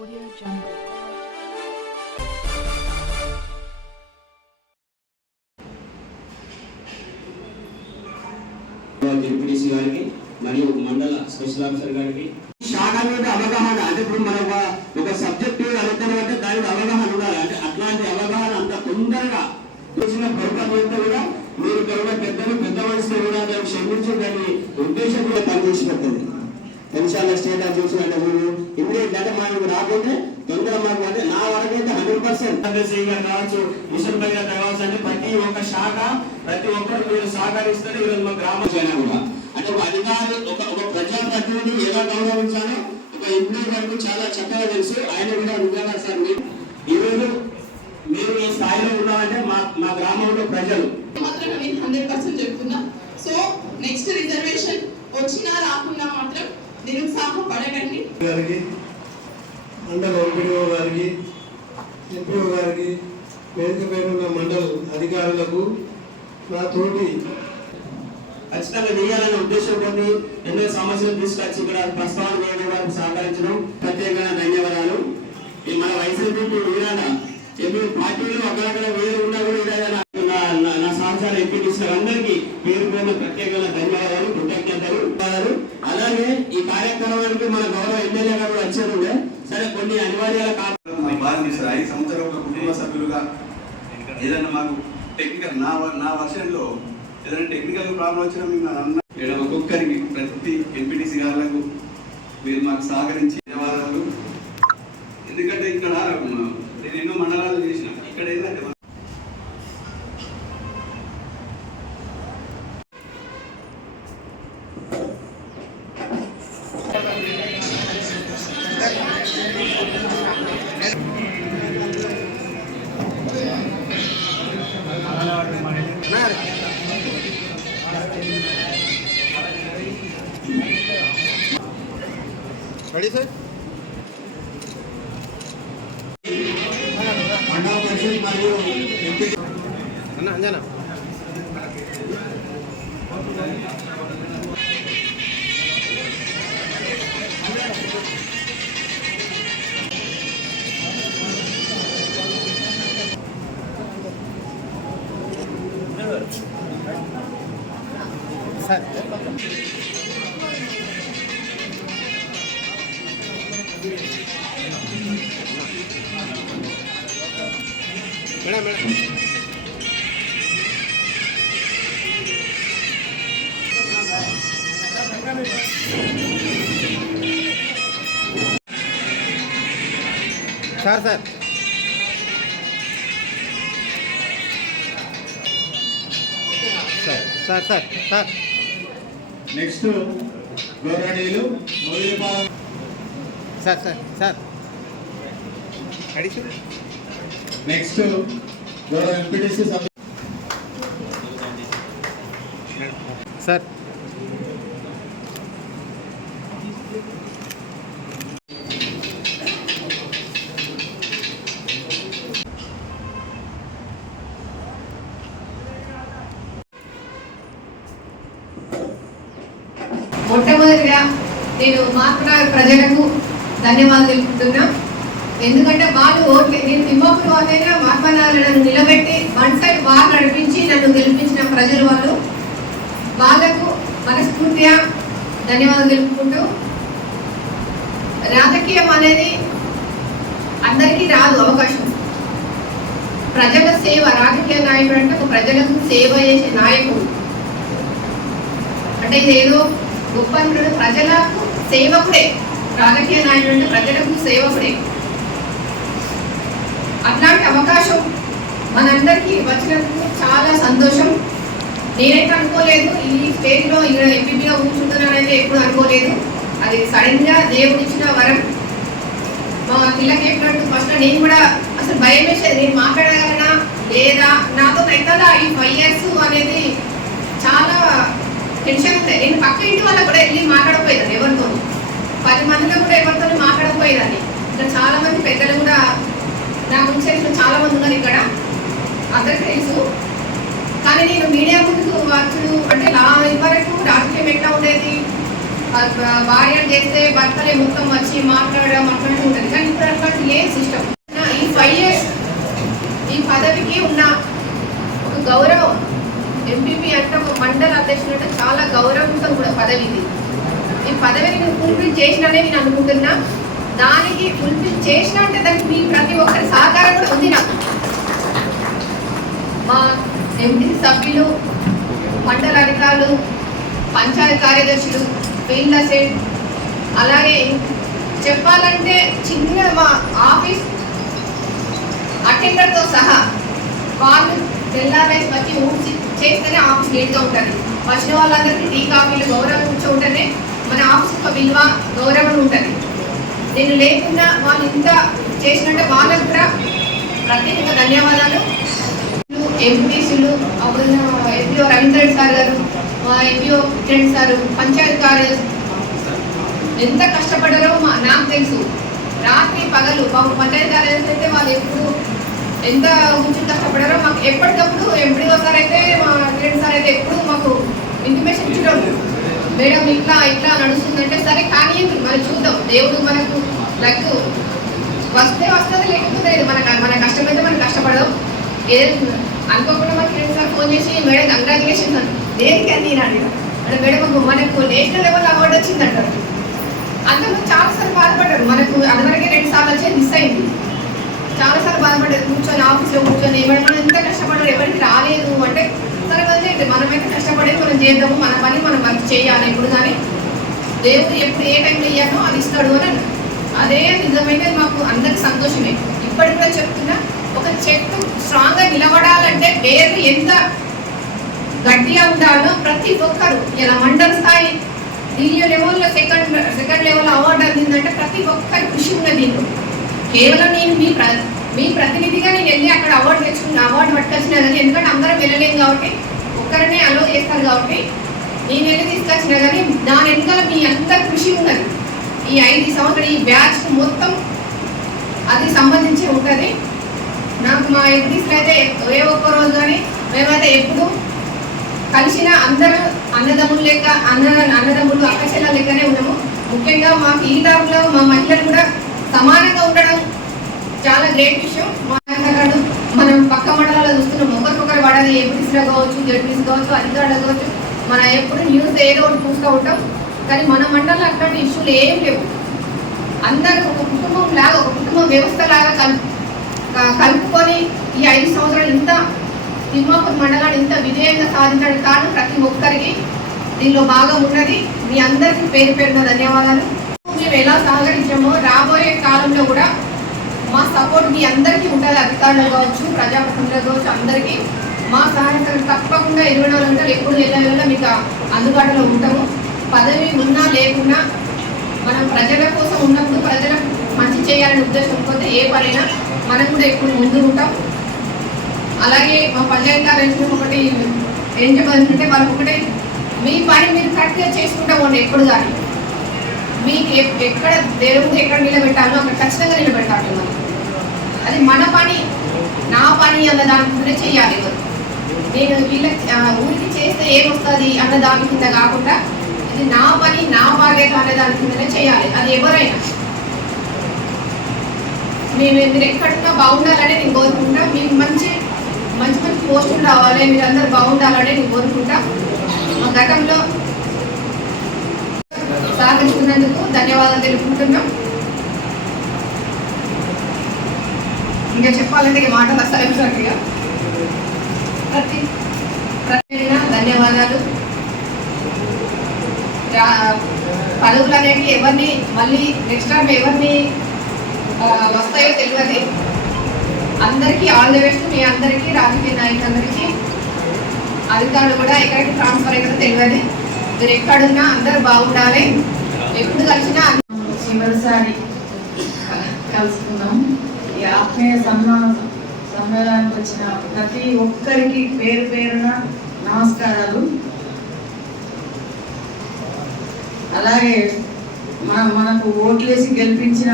Audio Jungle. డిప్యూటీసీ గారికి మరియు మండల స్పెషల్ ఆఫీసర్ గారికి శాఖల మీద అవగాహన అంటే ఇప్పుడు మన ఒక సబ్జెక్టు అనుకున్నామంటే దాని అవగాహన ఉండాలి. అంటే అట్లాంటి అవగాహన అంత తొందరగా చూసిన ప్రభుత్వం కూడా మీరు పెద్దలు పెద్ద మనుషులు కూడా దాన్ని క్షమించి దాన్ని ఉద్దేశం కూడా పనిచేసి పెట్టండి. ఎన్నిసార్లు స్టేట్ ఆఫ్ చూసి అంటే మీరు ఇమీడియట్ అంటే మనకు రాకపోతే తొందర మాకు అంటే నా వరకు అయితే 100% కావచ్చు, మిషన్ పై కావచ్చు అంటే ప్రతి ఒక్క శాఖ ప్రతి ఒక్కరు మీరు సహకరిస్తారు. ఈరోజు మా గ్రామం కూడా అంటే ఒక అధికారి ఒక ప్రజాప్రతినిధి ఎలా గౌరవించాలో ఒక ఎంపీ గారికి చాలా చక్కగా తెలుసు. ఆయన కూడా నిజంగా సార్ ఈరోజు మీరు ఈ స్థాయిలో ఉన్నామంటే మా గ్రామంలో ప్రజలు మాత్రం 100% చెప్తున్నా. సో నెక్స్ట్ రిజర్వేషన్ వచ్చినా రాకుండా మాత్రం నిరుత్సాహపడకండి. మండల ఎంపీఓ గారికి, ఎంపీఓ గారికి, వేదిక పేరున్న మండల అధికారులకు, నా తోటి ఖచ్చితంగా చేయాలనే ఉద్దేశంతో ఎన్నో సమస్యలు తీసుకొచ్చి ఇక్కడ ప్రస్తావన వేయడం వారికి సహకరించడం ప్రత్యేకంగా ధన్యవాదాలు. మన వైసీపీ వీరాడ ఎంపీ పార్టీలు అక్కడక్కడ వేరు ఉన్నా కూడా నా సహచార ఎంపీటీసీ అందరికీ పేరు పేరున ప్రత్యేకంగా ధన్యవాదాలు, కృతజ్ఞతలు. అలాగే ఈ కార్యక్రమానికి మన గౌరవ ఎమ్మెల్యే గారు కూడా వచ్చేది ఉండే. సరే కొన్ని అనివార్యాల భారతదేశ 5 సంవత్సరాల ఒక కుటుంబ సభ్యులుగా ఏదైనా మాకు టెక్నికల్ నా వర్షన్లో ఏదైనా టెక్నికల్ ప్రాబ్లం వచ్చినా మేము ఒక్కొక్కరికి ప్రతి ఎంపీటీసీ గారులకు మీరు మాకు సహకరించి ధన్యవాదాలు. ఎందుకంటే ఇక్కడ నేను ఎన్నో మండలాలు చేసినాం. ఇక్కడ ఏంటంటే రెడీ సార్ మండల పరిషత్ మరియు ఎంపీ అన్న Anjana sir madam madam sir sir sir sir sir next గౌరవనీయులు sir sir sir addition next గౌరవ ఎంపీటీసీ సార్ మొట్టమొదటిగా నేను మార్పునగర్ ప్రజలకు ధన్యవాదాలు తెలుపుతున్నా. ఎందుకంటే వాళ్ళు ఓట్లు నేను తిమ్మపురు వాళ్ళైనా మార్పునగర్ నిలబెట్టి వన్ సైడ్ బాగా నడిపించి నన్ను గెలిపించిన ప్రజలు వాళ్ళకు మనస్ఫూర్తిగా ధన్యవాదాలు తెలుపుకుంటూ, రాజకీయం అనేది అందరికీ రాదు అవకాశం. ప్రజల సేవ, రాజకీయ నాయకుడు అంటే ఒక ప్రజలకు సేవ చేసే నాయకుడు అంటే ఇదేదో గొప్ప ప్రజలకు సేవకుడే. రాజకీయ నాయకుడు అంటే ప్రజలకు సేవకుడే. అట్లాంటి అవకాశం మనందరికీ వచ్చినందుకు చాలా సంతోషం. నేనైతే అనుకోలేదు ఈ స్టేజ్లో ఇక్కడ ఎంపీగా కూర్చుంటున్నానైతే ఎప్పుడు అనుకోలేదు. అది సడన్గా దేవుడు ఇచ్చిన వరం. మా పిల్లకి చెప్పినట్టు ఫస్ట్ నేను కూడా అసలు భయం వేసేది, నేను మాట్లాడగలనా లేదా, నాతో ఎంతలా ఈ 5 years అనేది చాలా టెన్షన్ ఉంది. నేను పక్క ఇంటి వాళ్ళకు కూడా వెళ్ళి మాట్లాడకపోయేదాన్ని, ఎవరితో 10 మందిలో కూడా ఎవరితో మాట్లాడకపోయేదాన్ని. ఇక్కడ చాలా మంది పెద్దలు కూడా నా గురించి చాలా మంది ఉన్నారు ఇక్కడ, అందరికీ తెలుసు. కానీ నేను మీడియా ముందుకు వచ్చుడు అంటే వరకు రాజకీయం ఎట్లా ఉండేది, భార్య చేస్తే భర్తలే మొత్తం వచ్చి మాట్లాడడం అట్లాంటి ఉంటుంది. కానీ ఇప్పుడు అట్లాంటి లేదు సిస్టమ్. ఈ 5 years ఈ పదవికి ఉన్న ఒక గౌరవం, ఎంపీపీ అంటే ఒక మండల అధ్యక్షుడు అంటే చాలా గౌరవంతో కూడా పదవి ఇది. ఈ పదవిని నేను ఫుల్ఫిల్ చేసిననే నేను అనుకుంటున్నా. దానికి ఫుల్ఫిల్ చేసిన అంటే దానికి మీ ప్రతి ఒక్కరి సహకారం కూడా ఉంది నాకు. మా ఎంపీ సభ్యులు, మండల అధికారులు, పంచాయతీ కార్యదర్శులు, ఫీల్డ్ అసిస్టెంట్, అలాగే చెప్పాలంటే చిన్న మా ఆఫీస్ అటెండర్తో సహా వాళ్ళు తెల్లారేసి వచ్చి ఊడ్చి చేస్తేనే ఆఫీస్ నీట్గా ఉంటుంది. వచ్చిన వాళ్ళందరికీ టీ కాఫీలు గౌరవం ఉంటేనే మన ఆఫీస్ ఒక విలువ గౌరవం ఉంటుంది. నేను లేకుండా వాళ్ళు ఇంత చేసినట్టే వాళ్ళకు కూడా ప్రత్యేకంగా ధన్యవాదాలు. ఎంపీసీలు ఎంపీఓ రవీంద్ర సార్ గారు, ఎంపీఓ కిరణ్ సారు, పంచాయతీ కార్యదర్శి ఎంత కష్టపడారో నాకు తెలుసు. రాత్రి పగలు మాకు పంచాయతీ కార్యదర్శి అయితే వాళ్ళు ఎప్పుడు ఎంత కొంచెం కష్టపడారో మాకు ఎప్పటికప్పుడు ఎంపీఓ సార్ అయితే మా కిరణ్ సార్ అయితే ఎప్పుడు మాకు ఇంటిమేషన్ ఇచ్చడం, మేడం ఇట్లా ఇట్లా నడుస్తుందంటే సరే కానీ మనం చూద్దాం, దేవుడు మనకు లక్ వస్తే వస్తుంది లేకపోతే లేదు. మన కష్టమైతే మనం కష్టపడదాం. ఏదైనా అనుకోకుండా మా కిరణ్ సార్ ఫోన్ చేసి మేడం కంగ్రాచులేషన్స్ అంటారు. దేనికి అని నేను అడిగాను అంటే మేడం మనకు నేషనల్ లెవెల్ అవార్డు వచ్చిందంటారు. అంతకుముందు చాలాసార్లు బాధపడ్డారు. మనకు అదివరకే 2 సార్లు వచ్చేది మిస్ అయింది. చాలాసార్లు బాధపడ్డారు. కూర్చొని ఆఫీస్లో కూర్చొని మనం ఎంత కష్టపడ్డారు ఎవరికి రాలేదు అంటే సరే వదిలేదు, మనమైతే కష్టపడేది మనం చేద్దాము, మన పని మనం వర్క్ చేయాలి. ఎప్పుడు కానీ దేవుడు ఎప్పుడు ఏ టైంలో ఇయ్యానో అది ఇస్తాడు అని అన్నారు. అదే నిజమైతే మాకు అందరికి సంతోషమే. ఇప్పటికి కూడా చెప్తున్నా, ఒక చెట్టు స్ట్రాంగ్గా నిలబడాలంటే వేరు ఎంత గట్టిగా ఉండాలో ప్రతి ఒక్కరు ఇలా మండల స్థాయి ఢిల్లీ లెవెల్లో సెకండ్ లెవెల్ అవార్డు అందిందంటే ప్రతి ఒక్కరి కృషి ఉన్నది. దీంట్లో కేవలం నేను మీ ప్రతినిధిగా నేను వెళ్ళి అక్కడ అవార్డు పట్టుకొచ్చినా కానీ, ఎందుకంటే అందరం వెళ్ళలేము కాబట్టి ఒక్కరినే అలో చేస్తారు కాబట్టి నేను వెళ్ళి తీసుకొచ్చినా కానీ దాని వెనకాల మీ అందరి కృషి ఉన్నది. ఈ 5 సంవత్సరాలు ఈ బ్యాచ్ మొత్తం అది సంబంధించి ఉంటుంది. నాకు మా ఎంపీస్లో అయితే ఏ ఒక్క రోజు కానీ మేమైతే ఎప్పుడు కలిసిన అందరూ అన్నదమ్ములు లెక్క అన్నదమ్ములు అక్కచెల్ల లెక్కనే ఉన్నాము. ముఖ్యంగా మా ఫీల్డాలో మా మహిళలు కూడా సమానంగా ఉండడం చాలా గ్రేట్ విషయం. మనం పక్క మండలాల్లో చూస్తున్నాం, ఒకరికొకరు వాడది ఏపీసీలో కావచ్చు, జడ్పీసీ కావచ్చు, అధికారులు కావచ్చు, మనం ఎప్పుడు న్యూస్ ఏదో ఒకటి చూస్తూ ఉంటాం. కానీ మన మండలంలో అట్లాంటి ఇష్యూలు ఏం లేవు. అందరూ ఒక కుటుంబం లాగా, ఒక కుటుంబ వ్యవస్థ లాగా కలుపుకొని ఈ 5 సంవత్సరాలు ఇంత తిమ్మాపూర్ మండలాన్ని ఇంత విజయంగా సాధించడానికి కారణం ప్రతి ఒక్కరికి దీనిలో భాగం ఉన్నది. మీ అందరికీ పేరు పేరున ధన్యవాదాలు. మేము ఎలా సహకరించామో రాబోయే కాలంలో కూడా మా సపోర్ట్ మీ అందరికీ ఉంటుంది. అధికారులు కావచ్చు, ప్రజాప్రతినిధులు కావచ్చు, అందరికీ మా సహాయకరం తప్పకుండా 24 గంటలు ఎప్పుడు వెళ్ళ మీకు అందుబాటులో ఉంటాము. పదవి ఉన్నా లేకున్నా మనం ప్రజల కోసం ఉన్నప్పుడు ప్రజలకు మంచి చేయాలనే ఉద్దేశం పోతే ఏ పనైనా మనం కూడా ఎప్పుడు ముందు ఉంటాం. అలాగే మా పంచాయతీ కార్యదర్శులు ఒకటి ఏం చెప్పాలంటే వాళ్ళకి ఒకటే, మీ పని మీరు కరెక్ట్గా చేసుకుంటా ఉండే ఎప్పుడు కానీ మీకు ఎక్కడ దేవుడు ఎక్కడ నిలబెట్టాలో అక్కడ ఖచ్చితంగా నిలబెట్టాలి. మనం అది మన పని, నా పని అన్న దాని కింద చెయ్యాలి. నేను వీళ్ళ ఊరికి చేస్తే ఏమొస్తుంది అన్న దాని కింద కాకుండా ఇది నా పని, నా బాధ్యత అనే దాని కిందనే చేయాలి. అది ఎవరైనా మీరు ఎక్కడున్నా బాగుండాలని నేను కోరుకుంటా. మీకు మంచి పోస్టులు రావాలి, మీరందరూ బాగుండాలని నేను కోరుకుంటా. మా గతంలో సహకరిస్తున్నందుకు ధన్యవాదాలు తెలుపుకుంటున్నాం. ఇంకా చెప్పాలంటే మాటలు అసలు ప్రతి ధన్యవాదాలు. పదవులు అనేవి ఎవరిని మళ్ళీ నెక్స్ట్ టైం ఎవరిని వస్తాయో తెలియదు. అందరికీ ఆల్ ది బెస్ట్. మీ అందరికీ, రాజకీయ నాయకులందరికీ, అధికారులు కూడా ఎక్కడికి ట్రాన్స్ఫర్ అయ్యారో తెలియదు. మీరు ఎక్కడున్నా అందరూ బాగుండాలి. ఎప్పుడు కలిసినా చివరిసారి కలుసుకున్నాం. ఈ ఆత్మీయ సమ్మేళనానికి వచ్చిన ప్రతి ఒక్కరికి పేరు పేరున నమస్కారాలు. అలాగే మనకు ఓట్లేసి గెలిపించిన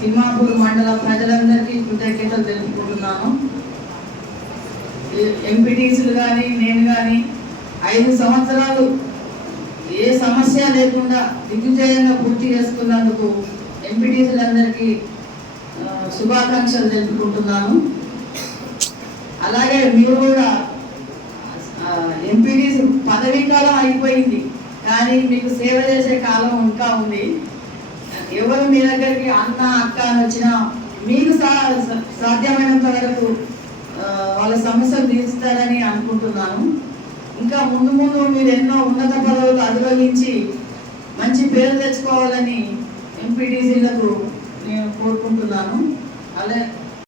తిమ్మాపూర్ మండల ప్రజలందరికీ కృతజ్ఞతలు తెలుపుకుంటున్నాను. ఎంపీటీసీలు కానీ నేను కానీ 5 సంవత్సరాలు ఏ సమస్య లేకుండా దిగ్విజయంగా పూర్తి చేసుకున్నందుకు ఎంపీటీసీలందరికీ శుభాకాంక్షలు తెలుపుకుంటున్నాను. అలాగే మీరు కూడా ఎంపీటీసీ పదవీ కాలం అయిపోయింది, కానీ మీకు సేవ చేసే కాలం ఇంకా ఉంది. ఎవరు మీ దగ్గరికి అన్న అక్క అని వచ్చినా మీకు సాధ్యమైనంత వరకు వాళ్ళ సమస్యలు తీరుస్తారని అనుకుంటున్నాను. ఇంకా ముందు ముందు మీరు ఎన్నో ఉన్నత పదవులు అధిరోహించి మంచి పేరు తెచ్చుకోవాలని ఎంపీటీసీలకు నేను కోరుకుంటున్నాను. అలాగే